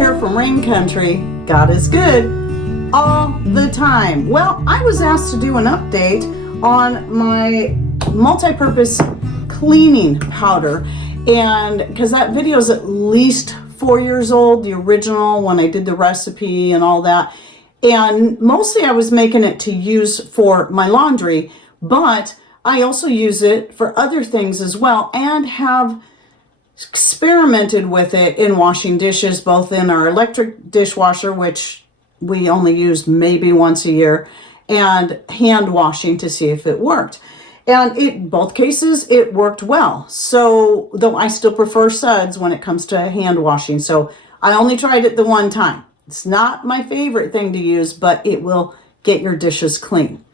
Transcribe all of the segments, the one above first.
here from Rain Country. God is good all the time. Well, I was asked to do an update on my multi-purpose cleaning powder, and because that video is at least 4 years old, the original, when I did the recipe and all that. And mostly I was making it to use for my laundry, but I also use it for other things as well, and have experimented with it in washing dishes, both in our electric dishwasher, which we only used maybe once a year, and hand washing to see if it worked. And in both cases, it worked well. So, though I still prefer suds when it comes to hand washing. So I only tried it the one time. It's not my favorite thing to use, but it will get your dishes clean.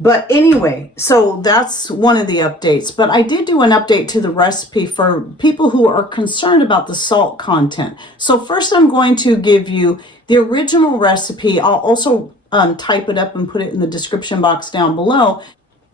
But anyway, so that's one of the updates. But I did do an update to the recipe for people who are concerned about the salt content. So first I'm going to give you the original recipe. I'll also type it up and put it in the description box down below.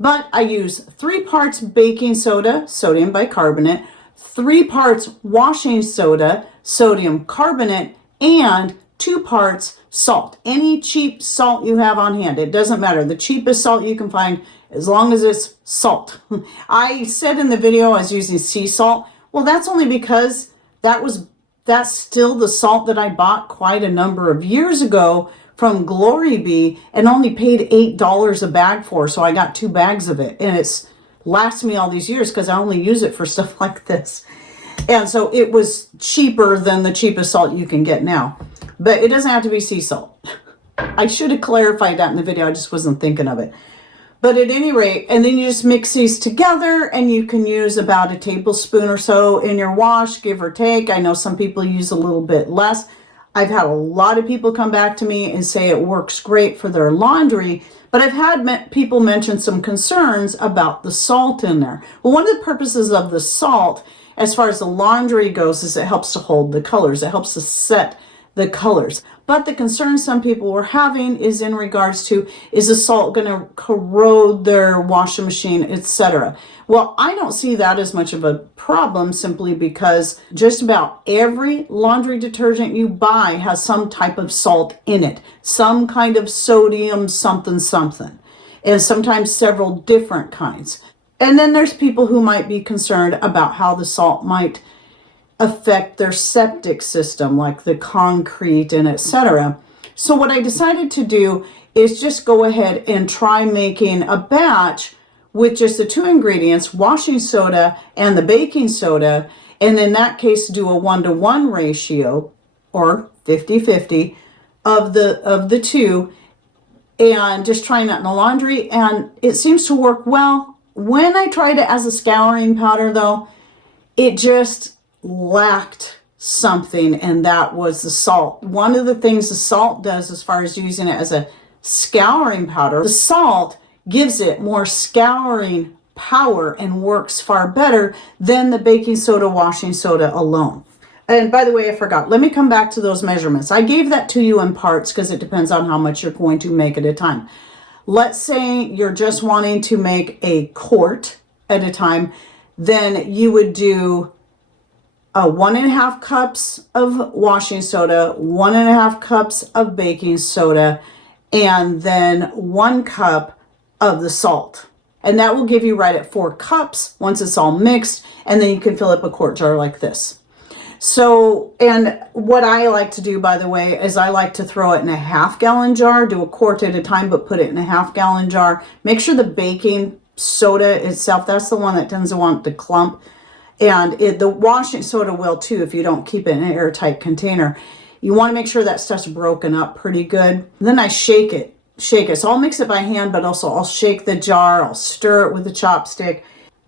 But I use 3 parts baking soda, sodium bicarbonate, 3 parts washing soda, sodium carbonate, and 2 parts salt. Any cheap salt you have on hand. It doesn't matter. The cheapest salt you can find, as long as it's salt. I said in the video I was using sea salt. Well, that's only because that's still the salt that I bought quite a number of years ago from Glory Bee and only paid $8 a bag for. So I got 2 bags of it, and it's lasts me all these years because I only use it for stuff like this. And so it was cheaper than the cheapest salt you can get now. But it doesn't have to be sea salt. I should have clarified that in the video. I just wasn't thinking of it. But at any rate, and then you just mix these together, and you can use about a tablespoon or so in your wash, give or take. I know some people use a little bit less. I've had a lot of people come back to me and say it works great for their laundry, but I've had people mention some concerns about the salt in there. Well, one of the purposes of the salt, as far as the laundry goes, is it helps to hold the colors. It helps to set the colors. But the concern some people were having is in regards to, is the salt going to corrode their washing machine, etc. Well, I don't see that as much of a problem, simply because just about every laundry detergent you buy has some type of salt in it, some kind of sodium something something, and sometimes several different kinds. And then there's people who might be concerned about how the salt might affect their septic system, like the concrete and etc. So what I decided to do is just go ahead and try making a batch with just the 2 ingredients, washing soda and the baking soda, and in that case do a 1-to-1 ratio or 50-50 of the 2, and just trying that in the laundry, and it seems to work well. When I tried it as a scouring powder though, it just lacked something, and that was the salt. One of the things the salt does, as far as using it as a scouring powder, the salt gives it more scouring power and works far better than the baking soda, washing soda alone. And by the way, I forgot, let me come back to those measurements. I gave that to you in parts because it depends on how much you're going to make at a time. Let's say you're just wanting to make a quart at a time, then you would do 1.5 cups of washing soda, 1.5 cups of baking soda, and then 1 cup of the salt. And that will give you right at 4 cups once it's all mixed, and then you can fill up a quart jar like this. So, and what I like to do, by the way, is I like to throw it in a 1/2 gallon jar, do a quart at a time, but put it in a 1/2 gallon jar. Make sure the baking soda itself, that's the one that tends to want to clump. And the washing soda will too if you don't keep it in an airtight container. You want to make sure that stuff's broken up pretty good. Then I shake it. So I'll mix it by hand, but also I'll shake the jar. I'll stir it with a chopstick.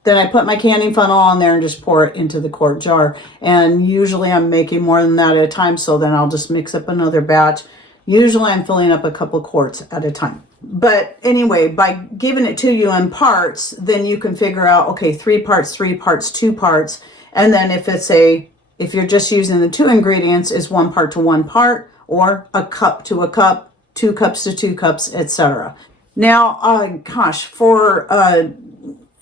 Then I put my canning funnel on there and just pour it into the quart jar. And usually I'm making more than that at a time, so then I'll just mix up another batch. Usually I'm filling up a couple quarts at a time. But anyway, by giving it to you in parts, then you can figure out, okay, 3 parts, 3 parts, 2 parts. And then if you're just using the 2 ingredients, is 1 part to 1 part, or a cup to a cup, 2 cups to 2 cups, etc. Now, gosh, for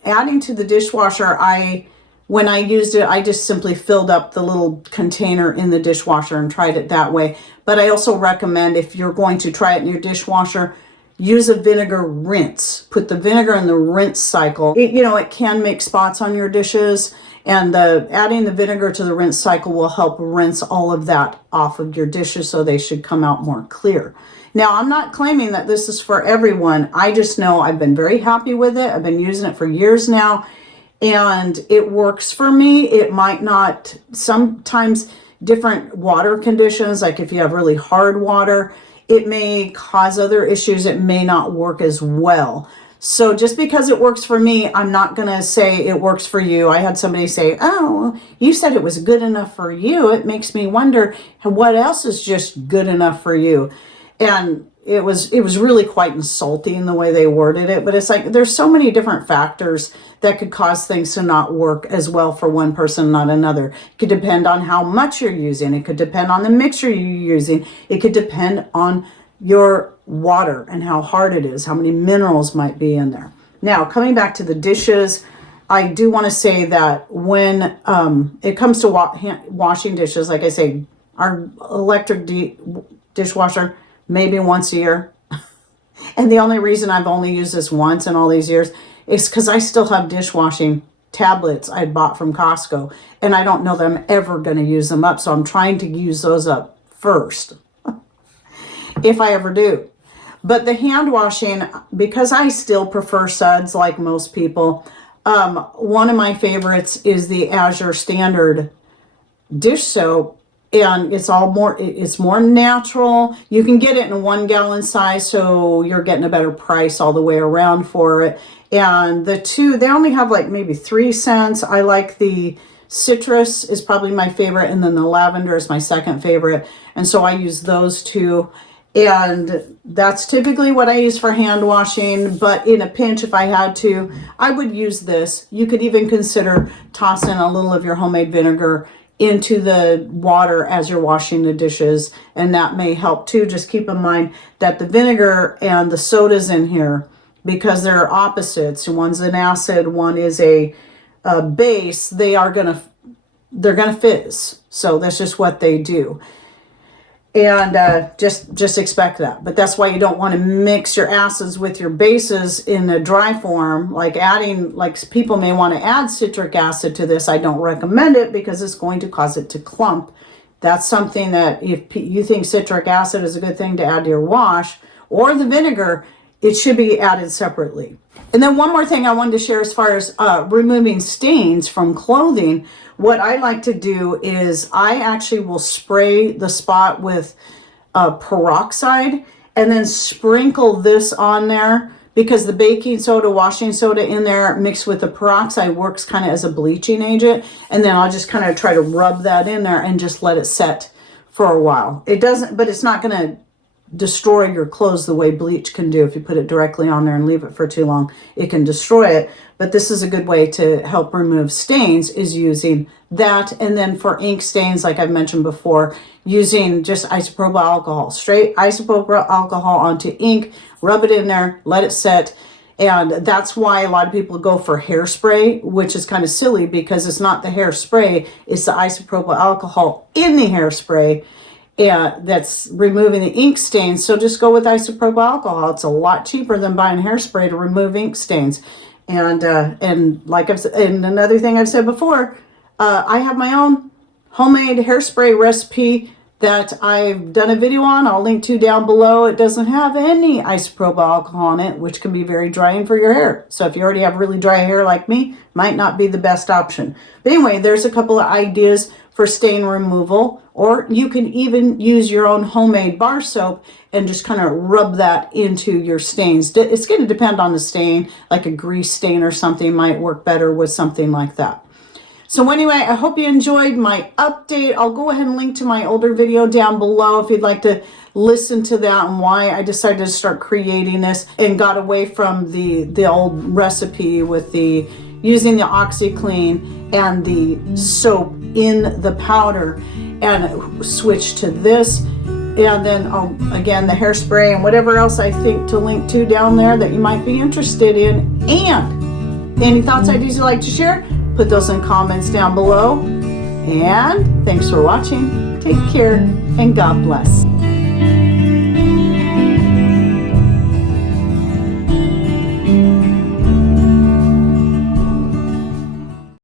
adding to the dishwasher, I when I used it, I just simply filled up the little container in the dishwasher and tried it that way. But I also recommend, if you're going to try it in your dishwasher, use a vinegar rinse. Put the vinegar in the rinse cycle. It can make spots on your dishes, and adding the vinegar to the rinse cycle will help rinse all of that off of your dishes, so they should come out more clear. Now, I'm not claiming that this is for everyone. I just know I've been very happy with it. I've been using it for years now, and it works for me. It might not, sometimes different water conditions, like if you have really hard water, it may cause other issues. It may not work as well. So just because it works for me, I'm not going to say it works for you. I had somebody say, oh, you said it was good enough for you. It makes me wonder what else is just good enough for you. And it was really quite insulting the way they worded it. But it's like, there's so many different factors that could cause things to not work as well for one person, not another. It could depend on how much you're using. It could depend on the mixture you're using. It could depend on your water and how hard it is, how many minerals might be in there. Now, coming back to the dishes, I do want to say that when it comes to washing dishes, like I say, our electric dishwasher, maybe once a year. And the only reason I've only used this once in all these years is because I still have dishwashing tablets I bought from Costco, and I don't know that I'm ever going to use them up. So I'm trying to use those up first, if I ever do. But the hand washing, because I still prefer suds like most people, one of my favorites is the Azure Standard dish soap. And it's more natural. You can get it in a 1 gallon size, so you're getting a better price all the way around for it. And the two, they only have like maybe 3 cents. I like the citrus is probably my favorite, and then the lavender is my second favorite. And so I use those two. And that's typically what I use for hand washing. But in a pinch, if I had to, I would use this. You could even consider tossing a little of your homemade vinegar into the water as you're washing the dishes, and that may help too. Just keep in mind that the vinegar and the sodas in here, because they're opposites, one's an acid, one is a base, they're gonna fizz. So that's just what they do. And just expect that. But that's why you don't want to mix your acids with your bases in a dry form. Like people may want to add citric acid to this. I don't recommend it because it's going to cause it to clump. That's something that if you think citric acid is a good thing to add to your wash, or the vinegar, it should be added separately. And then one more thing I wanted to share as far as removing stains from clothing. What I like to do is I actually will spray the spot with peroxide and then sprinkle this on there, because the baking soda, washing soda in there mixed with the peroxide works kind of as a bleaching agent. And then I'll just kind of try to rub that in there and just let it set for a while. It doesn't, but it's not going to destroy your clothes the way bleach can do. If you put it directly on there and leave it for too long, it can destroy it. But this is a good way to help remove stains, is using that. And then for ink stains, like I've mentioned before, using just isopropyl alcohol, straight isopropyl alcohol onto ink, rub it in there, let it set. And that's why a lot of people go for hairspray, which is kind of silly because it's not the hairspray, it's the isopropyl alcohol in the hairspray that's removing the ink stains. So just go with isopropyl alcohol. It's a lot cheaper than buying hairspray to remove ink stains. And like I've said, and another thing I've said before, I have my own homemade hairspray recipe that I've done a video on. I'll link to down below. It doesn't have any isopropyl alcohol in it, which can be very drying for your hair. So if you already have really dry hair like me, might not be the best option. But anyway, there's a couple of ideas for stain removal, or you can even use your own homemade bar soap and just kind of rub that into your stains. It's going to depend on the stain, like a grease stain or something might work better with something like that. So anyway, I hope you enjoyed my update. I'll go ahead and link to my older video down below if you'd like to listen to that and why I decided to start creating this and got away from the old recipe with using the OxiClean and the soap in the powder, and switch to this. And then again, the hairspray and whatever else I think to link to down there that you might be interested in. And any thoughts, ideas you'd like to share, Put those in comments down below. And thanks for watching. Take care and God bless.